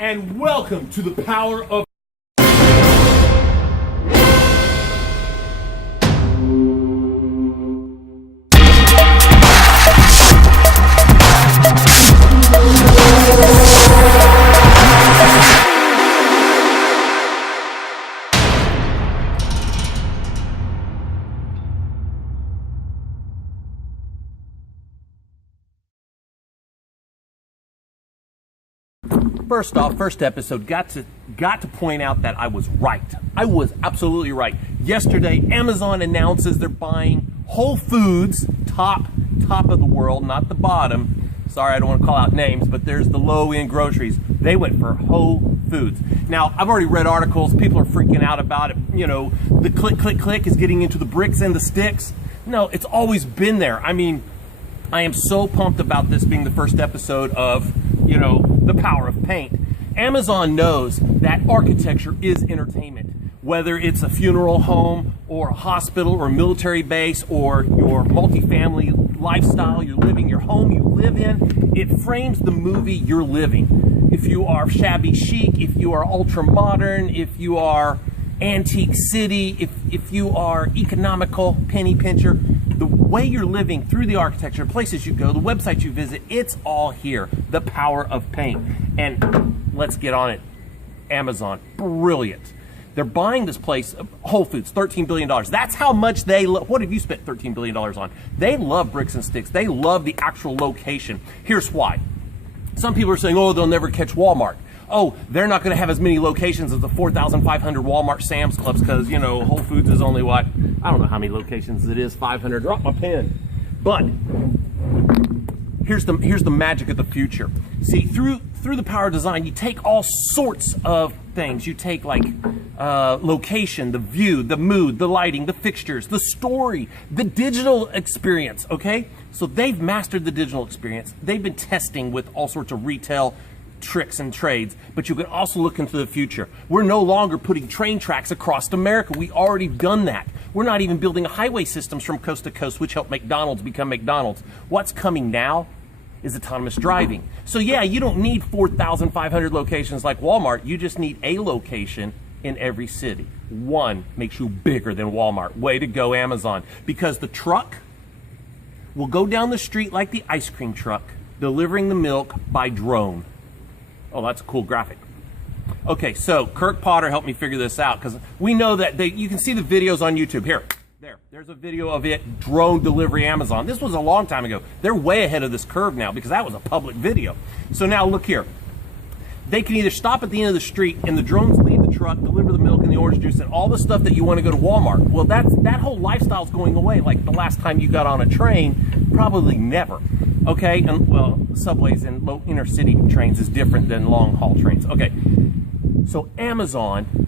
and welcome to the power of First off, first episode, got to point out that I was right. I was absolutely right. Yesterday, Amazon announces they're buying Whole Foods, top of the world, not the bottom. Sorry, I don't want to call out names, but there's the low-end groceries. They went for Whole Foods. Now, I've already read articles. People are freaking out about it. You know, the click is getting into the bricks and the sticks. No, it's always been there. I mean, I am so pumped about this being the first episode of, you know, the power of paint. Amazon knows that architecture is entertainment. Whether it's a funeral home or a hospital or a military base or your multifamily lifestyle you're living, your home you live in, it frames the movie you're living. If you are shabby chic, if you are ultra modern, if you are antique city, if you are economical, penny pincher, the way you're living through the architecture, places you go, the websites you visit, it's all here. The power of paint. And let's get on it. Amazon, brilliant. They're buying this place, Whole Foods, $13 billion. That's how much they love. What have you spent $13 billion on? They love bricks and sticks. They love the actual location. Here's why. Some people are saying, oh, they'll never catch Walmart. Oh, they're not going to have as many locations as the 4,500 Walmart Sam's Clubs because, you know, Whole Foods is only what? I don't know how many locations it is, 500. Drop my pen. But here's the magic of the future. See, through the power of design, you take all sorts of things. You take like location, the view, the mood, the lighting, the fixtures, the story, the digital experience, okay? So they've mastered the digital experience. They've been testing with all sorts of retail tricks and trades, but you can also look into the future. We're no longer putting train tracks across America. We already done that. We're not even building highway systems from coast to coast, which help McDonald's become McDonald's. What's coming now is autonomous driving. So yeah, you don't need 4,500 locations like Walmart. You just need a location in every city. One makes you bigger than Walmart. Way to go, Amazon. Because the truck will go down the street like the ice cream truck, delivering the milk by drone. Oh, that's a cool graphic. Okay, so Kirk Potter helped me figure this out because we know that you can see the videos on YouTube. There's a video of it, drone delivery Amazon. This was a long time ago. They're way ahead of this curve now because that was a public video. So now look here. They can either stop at the end of the street and the drones leave the truck, deliver the milk and the orange juice and all the stuff that you want to go to Walmart. Well, that whole lifestyle's going away. Like the last time you got on a train, probably never. Okay, and well, subways and low inner city trains is different than long haul trains. Okay, so Amazon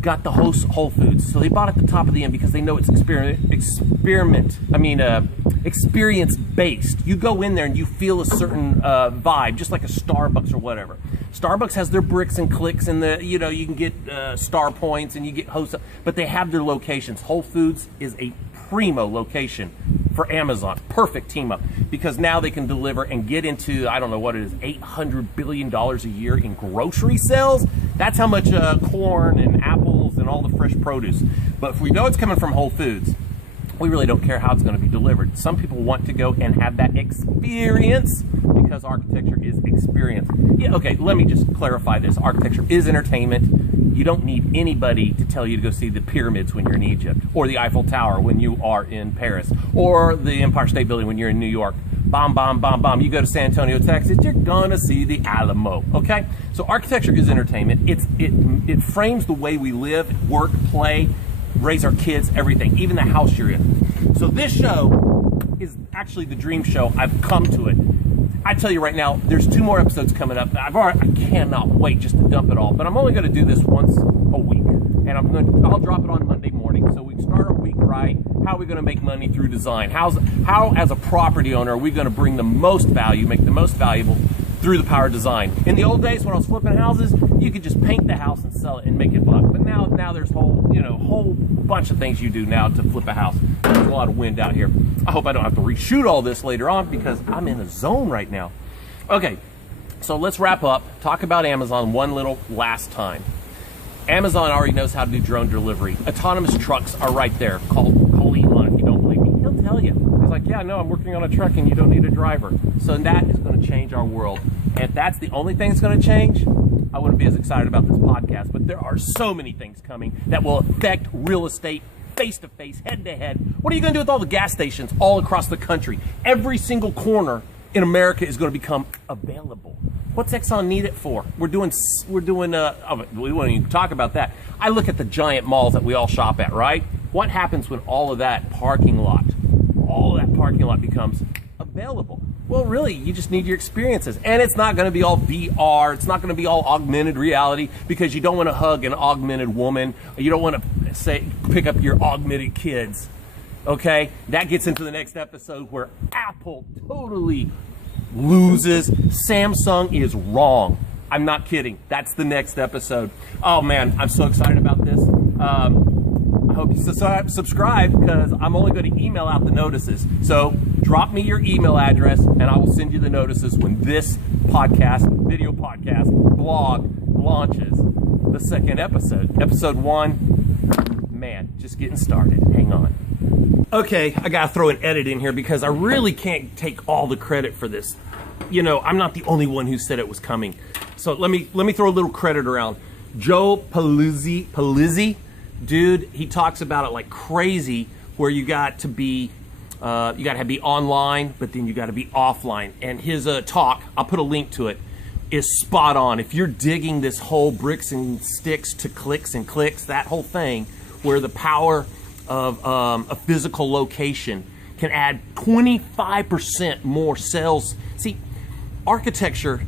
got the Whole Foods, so they bought at the top of the end because they know it's experience based. You go in there and you feel a certain vibe, just like a Starbucks or whatever. Starbucks has their bricks and clicks and you can get star points and you get hosts, but they have their locations. Whole Foods is a primo location for Amazon. Perfect team up because now they can deliver and get into, I don't know what it is, $800 billion a year in grocery sales. That's how much corn and apples and all the fresh produce. But if we know it's coming from Whole Foods, we really don't care how it's going to be delivered. Some people want to go and have that experience because architecture is experience. Yeah, okay, let me just clarify this. Architecture is entertainment. You don't need anybody to tell you to go see the pyramids when you're in Egypt, or the Eiffel Tower when you are in Paris, or the Empire State Building when you're in New York. Bomb, bomb, bomb, bomb. You go to San Antonio, Texas, you're gonna see the Alamo, okay? So architecture is entertainment. It frames the way we live, work, play, raise our kids, everything, even the house you're in. So this show is actually the dream show. I've come to it. I tell you right now, there's 2 more episodes coming up. I cannot wait just to dump it all. But I'm only going to do this once a week, and I'll drop it on Monday morning. So we start our week right. How are we going to make money through design? How as a property owner are we going to bring the most value, make the most valuable through the power of design? In the old days when I was flipping houses, you could just paint the house and sell it and make it buck. But now there's whole bunch of things you do now to flip a house. There's a lot of wind out here. I hope I don't have to reshoot all this later on because I'm in a zone right now. Okay, So let's wrap up, talk about Amazon one little last time. Amazon already knows how to do drone delivery. Autonomous trucks are right there. Call Elon if you don't believe me. He'll tell you. He's like, yeah, no, I'm working on a truck and you don't need a driver. So that is going to change our world. And if that's the only thing that's going to change, I wouldn't be as excited about this podcast. But there are so many things coming that will affect real estate face-to-face, head-to-head. What are you going to do with all the gas stations all across the country? Every single corner in America is going to become available. What's Exxon need it for? We won't even talk about that. I look at the giant malls that we all shop at, right? What happens when all of that parking lot becomes available? Well, really, you just need your experiences. And it's not going to be all VR. It's not going to be all augmented reality, because you don't want to hug an augmented woman. You don't want to pick up your augmented kids. Okay? That gets into the next episode where Apple totally loses. Samsung is wrong. I'm not kidding. That's the next episode. Oh man, I'm so excited about this. I hope you subscribe, because I'm only going to email out the notices. So drop me your email address and I will send you the notices when this video podcast, blog launches the second episode. Episode 1, man, just getting started. Hang on. Okay, I gotta throw an edit in here because I really can't take all the credit for this. You know, I'm not the only one who said it was coming. So let me throw a little credit around. Joe Palizzi, dude, he talks about it like crazy, where you got to be online, but then you got to be offline. And his talk, I'll put a link to it, is spot on. If you're digging this whole bricks and sticks to clicks and clicks, that whole thing, where the power of a physical location can add 25% more sales. See, architecture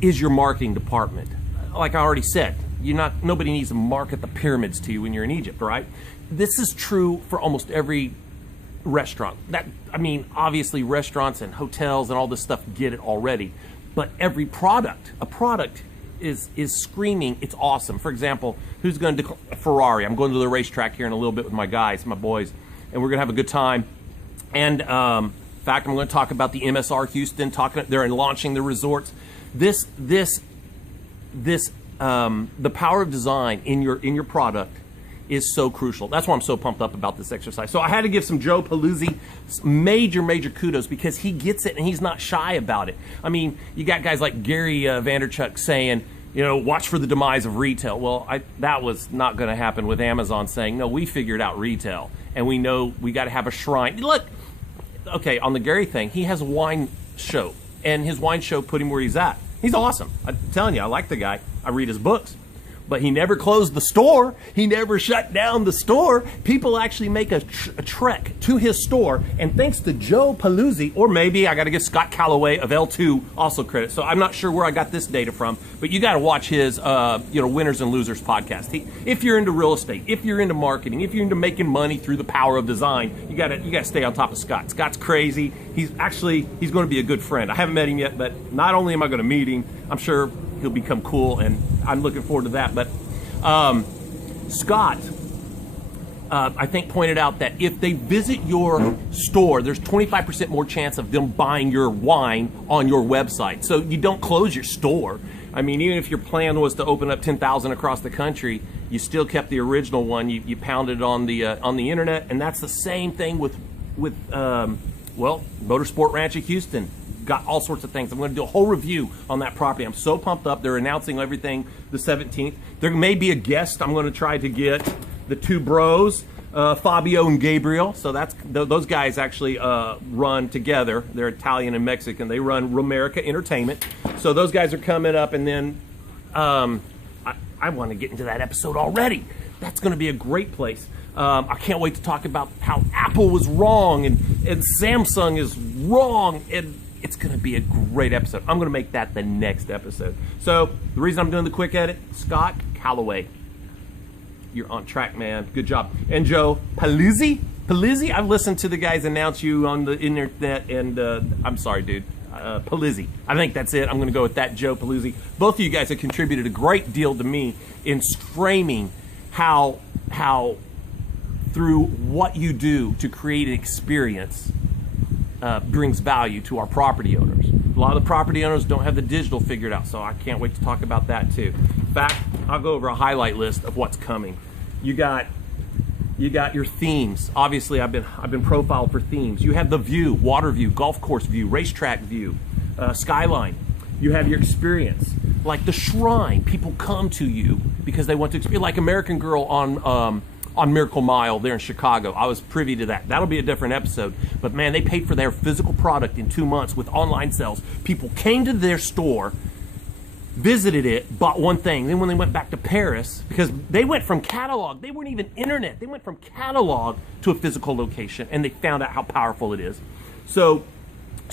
is your marketing department. Like I already said, nobody needs to market the pyramids to you when you're in Egypt, right? This is true for almost every restaurant. Obviously restaurants and hotels and all this stuff get it already, but every product, a product is screaming, it's awesome. For example, who's going to Ferrari? I'm going to the racetrack here in a little bit with my guys, my boys, and we're going to have a good time. And in fact, I'm going to talk about the MSR Houston. They're launching the resorts. The power of design in your product is so crucial. That's why I'm so pumped up about this exercise. So I had to give some Joe Palizzi major kudos, because he gets it and he's not shy about it. I mean, you got guys like Gary Vaynerchuk saying, watch for the demise of retail. Well, that was not going to happen with Amazon saying, no, we figured out retail and we know we got to have a shrine. Look, okay, on the Gary thing, he has a wine show, and his wine show put him where he's at. He's awesome. I'm telling you, I like the guy. I read his books. But he never closed the store. He never shut down the store. People actually make a trek to his store. And thanks to Joe Palizzi, or maybe I got to give Scott Calloway of L2 also credit. So I'm not sure where I got this data from, but you got to watch his Winners and Losers podcast. If you're into real estate, if you're into marketing, if you're into making money through the power of design, you got to stay on top of Scott. Scott's crazy. He's going to be a good friend. I haven't met him yet, but not only am I going to meet him, I'm sure he'll become cool, and I'm looking forward to that. But Scott, I think, pointed out that if they visit your store, there's 25% more chance of them buying your wine on your website. So you don't close your store. I mean, even if your plan was to open up 10,000 across the country, you still kept the original one. You pounded it on the internet, and that's the same thing with Motorsport Ranch of Houston. Got all sorts of things. I'm going to do a whole review on that property. I'm so pumped up. They're announcing everything the 17th. There may be a guest. I'm going to try to get the two bros, Fabio and Gabriel. So those guys actually run together. They're Italian and Mexican. They run Romerica Entertainment. So those guys are coming up, and then I want to get into that episode already. That's going to be a great place. I can't wait to talk about how Apple was wrong and Samsung is wrong, and it's going to be a great episode. I'm going to make that the next episode. So the reason I'm doing the quick edit, Scott Calloway, you're on track, man. Good job. And Joe Palizzi, I've listened to the guys announce you on the internet, and I'm sorry, dude. Palizzi. I think that's it. I'm going to go with that, Joe Palizzi. Both of you guys have contributed a great deal to me in framing how through what you do to create an experience brings value to our property owners. A lot of the property owners don't have the digital figured out, so I can't wait to talk about that too. In fact, I'll go over a highlight list of what's coming. You got your themes. Obviously, I've been profiled for themes. You have the view, water view, golf course view, racetrack view, skyline. You have your experience, like the shrine. People come to you because they want to experience, like American Girl on Miracle Mile there in Chicago. I was privy to that. That'll be a different episode. But man, they paid for their physical product in 2 months with online sales. People came to their store, visited it, bought one thing. Then when they went back to Paris, because they went from catalog, they weren't even internet. They went from catalog to a physical location, and they found out how powerful it is. So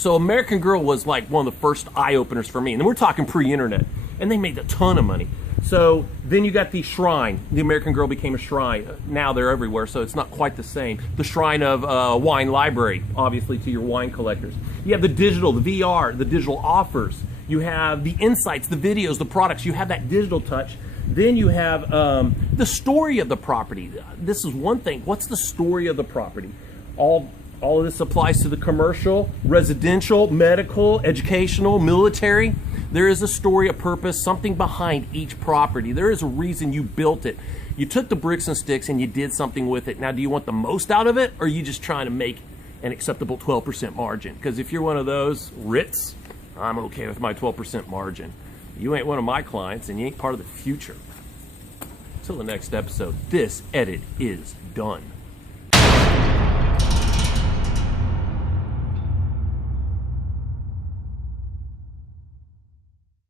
American Girl was like one of the first eye-openers for me. And then we're talking pre-internet. And they made a ton of money. So then you got the shrine. The American Girl became a shrine. Now they're everywhere, so it's not quite the same. The shrine of wine library, obviously, to your wine collectors. You have the digital, the VR, the digital offers. You have the insights, the videos, the products. You have that digital touch. Then you have the story of the property. This is one thing. What's the story of the property? All of this applies to the commercial, residential, medical, educational, military. There is a story, a purpose, something behind each property. There is a reason you built it. You took the bricks and sticks and you did something with it. Now, do you want the most out of it, or are you just trying to make an acceptable 12% margin? Because if you're one of those Ritz, I'm okay with my 12% margin. You ain't one of my clients, and you ain't part of the future. Till the next episode, this edit is done.